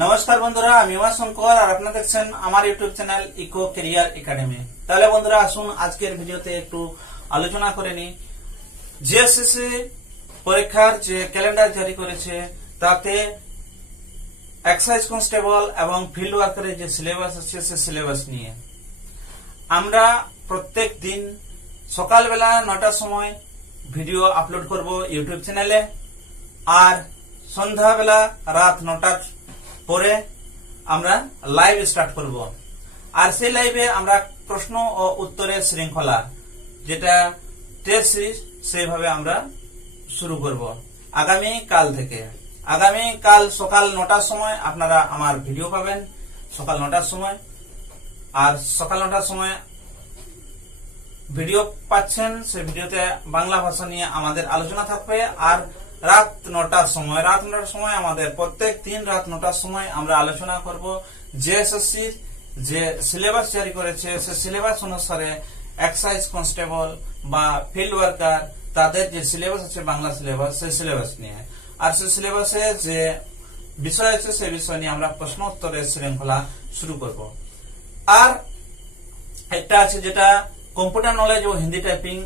নমস্কার বন্ধুরা, আমি উমাশঙ্কর আর আপনারা দেখছেন আমার YouTube channel Eco Career Academy. তাহলে বন্ধুরা আসুন আজকের ভিডিওতে একটু আলোচনা করে নি। জিএসএসসি পরীক্ষার যে ক্যালেন্ডার জারি করেছে তাতে এক্সাইজ কনস্টেবল এবং ফিল্ড ওয়ার্কারের যে সিলেবাস আছে সে সিলেবাস নিয়ে আমরা প্রত্যেক দিন সকালবেলা 9টার সময় ভিডিও আপলোড করব ইউটিউব চ্যানেলে, আর সন্ধ্যাবেলা রাত 9টার পরে আমরা লাইভ স্টার্ট করব। আর সেই লাইভে আমরা প্রশ্ন ও উত্তরের শৃঙ্খলা যেটা টেস্ট সিরিজ সেইভাবে আমরা শুরু করব আগামী কাল থেকে। আগামী কাল সকাল 9টার সময় আপনারা আমার ভিডিও পাবেন সকাল 9টার সময়। আর সকাল 9টার সময় ভিডিও পাচ্ছেন, সেই ভিডিওতে বাংলা ভাষা নিয়ে আমাদের আলোচনা থাকবে। আর রাত 9টার সময় আমাদের প্রত্যেক দিন রাত 9টার সময় আমরা আলোচনা করব জিএসএসসি যে সিলেবাস জারি করেছে সে সিলেবাস অনুসারে এক্সাইজ কনস্টেবল বা ফিল্ড ওয়ার্কার তাদের যে সিলেবাস আছে বাংলা সিলেবাস সেই সিলেবাস নিয়ে। আর সেই সিলেবাসে যে বিষয় আছে সেই বিষয় নিয়ে আমরা প্রশ্ন উত্তরের শৃঙ্খলা শুরু করব। আর একটা আছে যেটা কম্পিউটার নলেজ ও হিন্দি টাইপিং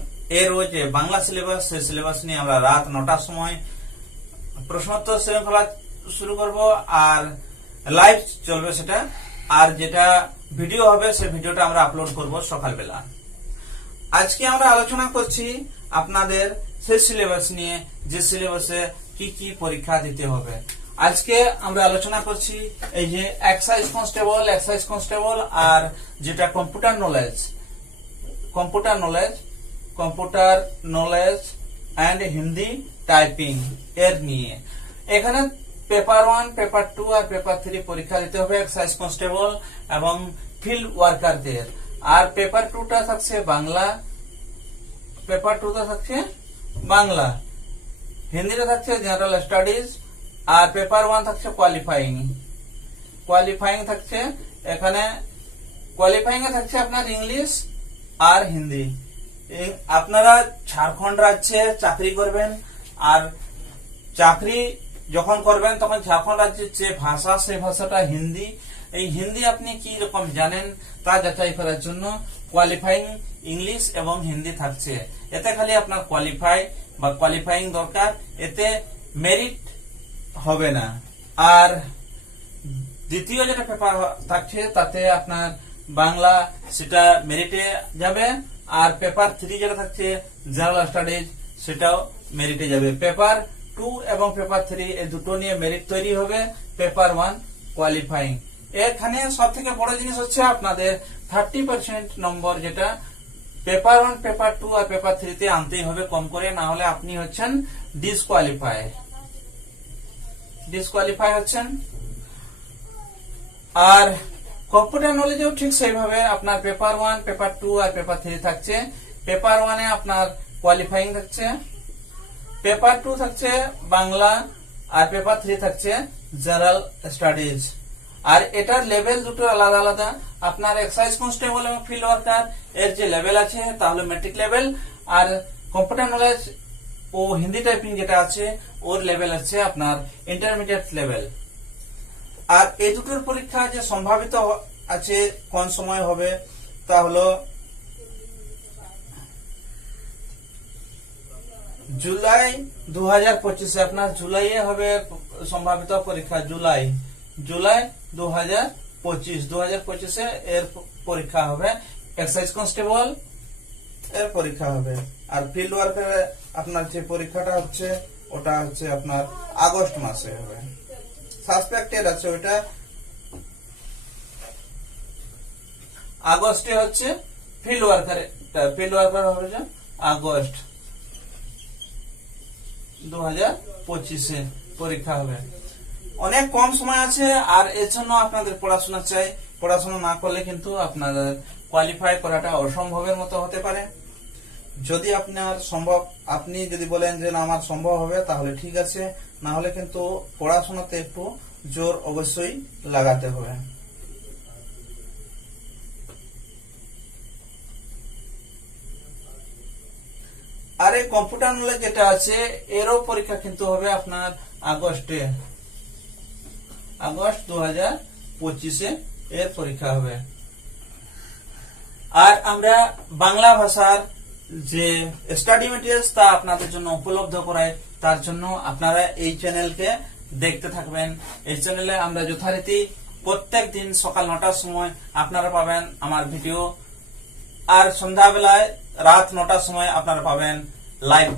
এর যে বাংলা সিলেবাস সেই সিলেবাস নিয়ে আমরা রাত 9টার সময় প্রশ্নোত্তর শৃঙ্খলা শুরু করব, আর লাইভ চলবে সেটা। আর যেটা ভিডিও হবে সেই ভিডিওটা আমরা আপলোড করব সকালবেলা। আজকে আমরা আলোচনা করছি আপনাদের সেই সিলেবাস নিয়ে যে সিলেবাসে কি কি পরীক্ষা দিতে হবে। আজকে আমরা আলোচনা করছি এই যে এক্সাইজ কনস্টেবল আর যেটা computer knowledge and Hindi typing এর নিয়ে। এখানে পেপার 1, পেপার 2 আর পেপার 3 পরীক্ষা দিতে হবে এক্সাইজ কনস্টেবল এবং ফিল্ড ওয়ার্কারদের। আর পেপার 2টা থাকছে বাংলা, হিন্দিটা থাকছে জেনারেল স্টাডিজ, আর পেপার 1 থাকছে কোয়ালিফাইং থাকছে। এখানে কোয়ালিফাইং এ থাকছে আপনার ইংলিশ আর হিন্দি। আপনারা ঝাড়খণ্ড রাজ্যে চাকরি করবেন, আর চাকরি যখন করবেন তখন ঝাড়খণ্ড রাজ্যের যে ভাষা সেই ভাষাটা হিন্দি। এই হিন্দি আপনি কি রকম জানেন তা যাচাই করার জন্য কোয়ালিফাইং ইংলিশ এবং হিন্দি থাকছে। এতে খালি আপনার কোয়ালিফাইং দরকার, এতে মেরিট হবে না। আর দ্বিতীয় যেটা পেপার থাকছে তাতে আপনার বাংলা সেটা মেরিটে যাবে, আর পেপার 3 যেটা থাকছে জেনারেল স্টাডিজ সেটাও মেরিটে যাবে। পেপার 2 এবং পেপার 3 এই দুটো নিয়ে মেরিট তৈরি হবে, পেপার 1 কোয়ালিফাইং। এখানে সব থেকে বড় জিনিস হচ্ছে আপনাদের 30% নম্বর যেটা পেপার 1, পেপার 2 আর পেপার 3 তে আনতেই হবে কম করে, না হলে আপনি হচ্ছেন ডিসকোয়ালিফাই হচ্ছেন। আর কম্পিউটার নলেজেও ঠিক সেইভাবে আপনার পেপার 1, পেপার 2 আর পেপার 3 থাকছে। পেপার 1 এ আপনার কোয়ালিফাইং থাকছে, পেপার 2 থাকছে বাংলা, আর পেপার 3 থাকছে জেনারেল স্টাডিজ। আর এটার লেভেল দুটো আলাদা আলাদা। আপনার এক্সাইজ কনস্টেবল এবং ফিল্ড ওয়ার্কার এর যে লেভেল আছে তাহলে মেট্রিক লেভেল, আর কম্পিউটার নলেজ ও হিন্দি টাইপিং যেটা আছে ওর লেভেল আছে আপনার ইন্টারমিডিয়েট লেভেল। আর এই দুটোর পরীক্ষা যে সম্ভাবিত আছে কোন সময় হবে তা হলো জুলাই 2025-এ। আপনার জুলাইয়ে হবে সম্ভাবিত পরীক্ষা, জুলাই 2025-এ এর পরীক্ষা হবে। এক্সাইজ কনস্টেবল এর পরীক্ষা হবে, আর ফিল্ড ওয়ার্কারে আপনার যে পরীক্ষাটা হচ্ছে ওটা হচ্ছে আপনার আগস্ট মাসে হবে। সাসপেক্টেড আছে ওইটা আগস্টে হচ্ছে। ফিল্ড ওয়ার্কার হবে যে আগস্ট 2025-এ পরীক্ষা হবে। অনেক কম সময় আছে, আর এর জন্য আপনাদের পড়াশোনা চাই। পড়াশোনা না করলে কিন্তু আপনাদের কোয়ালিফাই করাটা অসম্ভবের মতো হতে পারে। যদি আপনি যদি বলেন যে না আমার সম্ভব হবে তাহলে ঠিক আছে, না হলে কিন্তু পড়াশোনাতে একটু জোর অবশ্যই লাগাতে হবে। আর এই কম্পিউটার নলেজ যেটা আছে এরও পরীক্ষা কিন্তু হবে আপনার আগস্টে। আগস্ট 2025 এর পরীক্ষা হবে। আর আমরা বাংলা ভাষার যে স্টাডি মেটেরিয়ালস তা আপনাদের জন্য উপলব্ধ করাই, তার জন্য আপনারা এই চ্যানেলকে দেখতে থাকবেন। এই চ্যানেলে আমরা যথারীতি প্রত্যেক দিন সকাল 9টার সময় আপনারা পাবেন আমার ভিডিও, আর সন্ধ্যাবেলায় রাত 9টার সময় আপনারা পাবেন লাইভ।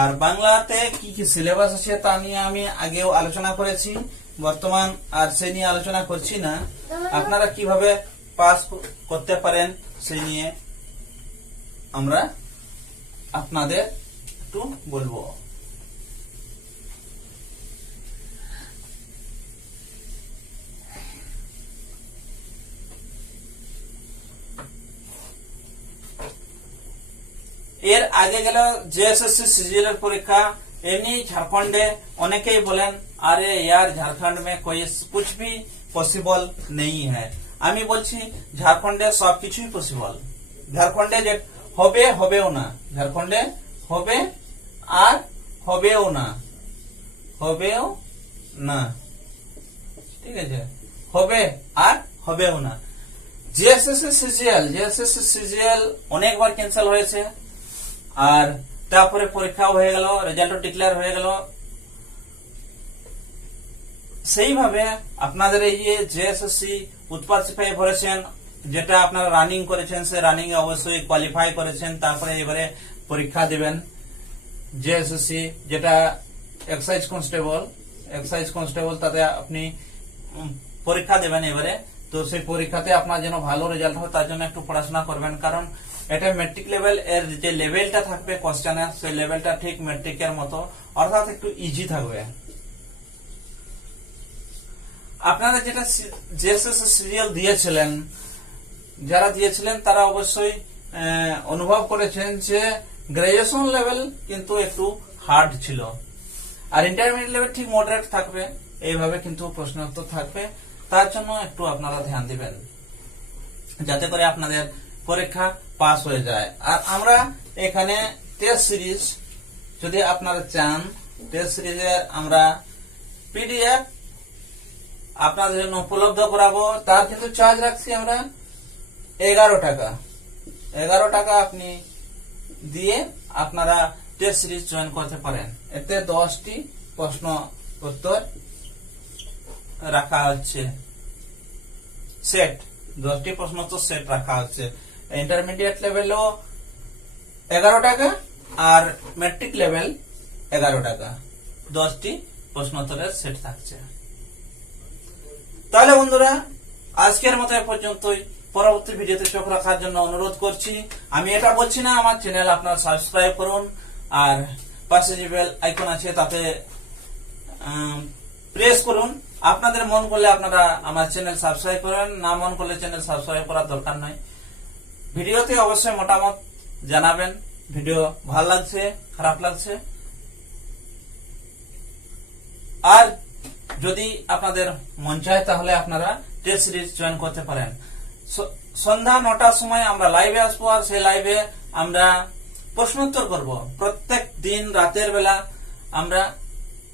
আর বাংলাতে কি কি সিলেবাস আছে তা নিয়ে আমি আগেও আলোচনা করেছি, বর্তমান আর সে নিয়ে আলোচনা করছি না। আপনারা কিভাবে পাস করতে পারেন সেই নিয়ে আমরা আপনাদের একটু বলবো। এর আগে গেল जेएसएससी सीजीएल এর পরীক্ষা। এমনি ঝাড়খণ্ডে অনেকেই বলেন আরে यार झारखंड में कोई कुछ भी पॉसिबल नहीं है। আমি বলছি ঝাড়খণ্ডে সবকিছুই পসিবল। ঝাড়খণ্ডে যে হবেও না, ঝাড়খণ্ডে হবে আর হবেও না, হবেও না, ঠিক আছে, হবে আর হবেও না। जेएसएससी सीजीएल অনেকবার ক্যান্সেল হয়েছে, আর তারপরে পরীক্ষাও হয়ে গেল, রেজাল্টও ডিক্লেয়ার হয়ে গেল। সেইভাবে আপনাদের এই যে जेएसएससी উৎপাদ সিপাহী ভরেছেন, যেটা আপনারা রানিং করেছেন, সে রানিং এ অবশ্যই কোয়ালিফাই করেছেন, তারপরে এবারে পরীক্ষা দিবেন जेएसएससी, যেটা এক্সাইজ কনস্টেবল, তাতে আপনি পরীক্ষা দেবেন এবারে। তো সেই পরীক্ষাতে আপনার যেন ভালো রেজাল্ট হয় তার জন্য একটু পড়াশোনা করবেন, কারণ এটা মেট্রিক লেভেল, এর যে লেভেলটা থাকবে কোশ্চেনের সেই লেভেলটা ঠিক মেট্রিকের মতো, অর্থাৎ একটু ইজি থাকবে। আপনারা যেটা जेएसएससी সিরিয়াল দিয়েছিলেন, যারা দিয়েছিলেন তারা অবশ্যই অনুভব করেছেন যে গ্রাজুয়েশন লেভেল কিন্তু একটু হার্ড ছিল, আর ইন্টারমিডিয়েট লেভেল ঠিক মডারেট থাকবে, এইভাবে কিন্তু প্রশ্নোত্তর থাকবে। তার জন্য একটু আপনারা ধ্যান দিবেন যাতে করে আপনাদের পরীক্ষা পাস হয়ে যায়। আর আমরা এখানে টেস্ট সিরিজ, যদি আপনারা চান টেস্ট সিরিজের আমরা পিডিএফ আপনাদের জন্য উপলব্ধ করাবো, তার কিন্তু চার্জ রাখছি আমরা 11 টাকা। 11 টাকা আপনি দিয়ে আপনারা টেস্ট সিরিজ জয়েন করতে পারেন। এতে 10টি প্রশ্ন উত্তর রাখা হচ্ছে, সেট 10টি প্রশ্ন উত্তর সেট রাখা হচ্ছে। ইন্টারমিডিয়েট লেভেলও 11 টাকা আর ম্যাট্রিক লেভেল 11 টাকা, 10টি প্রশ্ন উত্তরের সেট থাকছে। তাহলে বন্ধুরা আজকের মতো এ পর্যন্তই। পরবর্তী ভিডিওতে চোখ রাখার জন্য অনুরোধ করছি। আমি এটা বলছি না, আমার চ্যানেল আপনারা সাবস্ক্রাইব করুন, আর পাশে যে বেল আইকন আছে তাতে প্রেস করুন। আপনাদের মন করলে আপনারা আমার চ্যানেল সাবস্ক্রাইব করেন, না মন করলে চ্যানেল সাবস্ক্রাইব করার দরকার নাই। ভিডিওতে অবশ্যই মতামত জানাবেন, ভিডিও ভালো লাগছে খারাপ লাগছে। আর যদি আপনাদের মন চায় তাহলে আপনারা টেস্ট সিরিজ জয়েন করতে পারেন। সন্ধ্যা 9টার সময় আমরা লাইভে আসবো, আর সেই লাইভে আমরা প্রশ্নোত্তর করব। প্রত্যেক দিন রাতের বেলা আমরা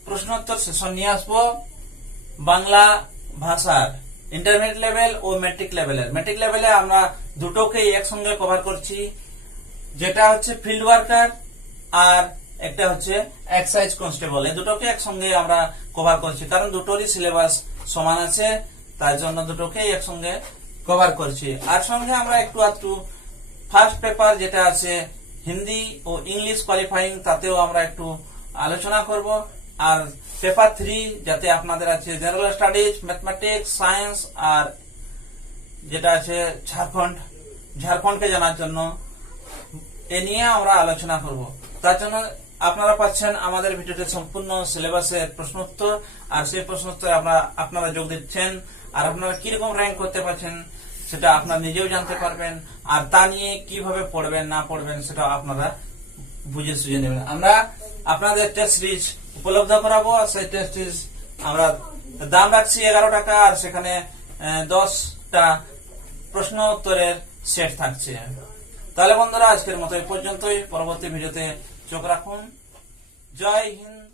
প্রশ্নোত্তর সেশন নিয়ে আসবো বাংলা ভাষার ইন্টারমিডিয়েট লেভেল ও মেট্রিক লেভেলের। মেট্রিক লেভেলে আমরা দুটোকেই একসঙ্গে কভার করছি, যেটা হচ্ছে ফিল্ড ওয়ার্কার আর একটা হচ্ছে এক্সাইজ কনস্টেবল। এই দুটোকে একসঙ্গে আমরা কভার করছি, কারণ দুটোরই সিলেবাস সমান আছে, তার জন্য দুটোকেই একসঙ্গে কভার করছি। আর সঙ্গে আমরা একটু ফার্স্ট পেপার যেটা আছে হিন্দি ও ইংলিশ কোয়ালিফাইং, তাতেও আমরা একটু আলোচনা করব। আর পেপার 3 যাতে আপনাদের আছে জেনারেল স্টাডিজ, ম্যাথমেটিক্স, সায়েন্স, আর যেটা আছে ঝাড়খণ্ডকে জানার জন্য, এ নিয়ে আমরা আলোচনা করব। তার জন্য আপনারা পাচ্ছেন আমাদের ভিডিওতে সম্পূর্ণ সিলেবাসের প্রশ্নোত্তর, আর সেই প্রশ্নোত্তর আপনারা যোগ দিচ্ছেন, আর আপনারা কিরকম র্যাঙ্ক করতে পারছেন সেটা আপনারা নিজেও জানতে পারবেন, আর তা নিয়ে কিভাবে পড়বেন না পড়বেন সেটা আপনারা বুঝে সুঝে নেবেন। আমরা আপনাদের টেস্ট সিরিজ উপলব্ধ করাবো, আর সেই টেস্ট সিরিজ আমরা দাম রাখছি 11 টাকা, আর সেখানে 10টা প্রশ্ন উত্তরের সেট থাকছে। তাহলে বন্ধুরা আজকের মতো এই পর্যন্তই। পরবর্তী ভিডিওতে চোখ রাখুন। জয় হিন্দ,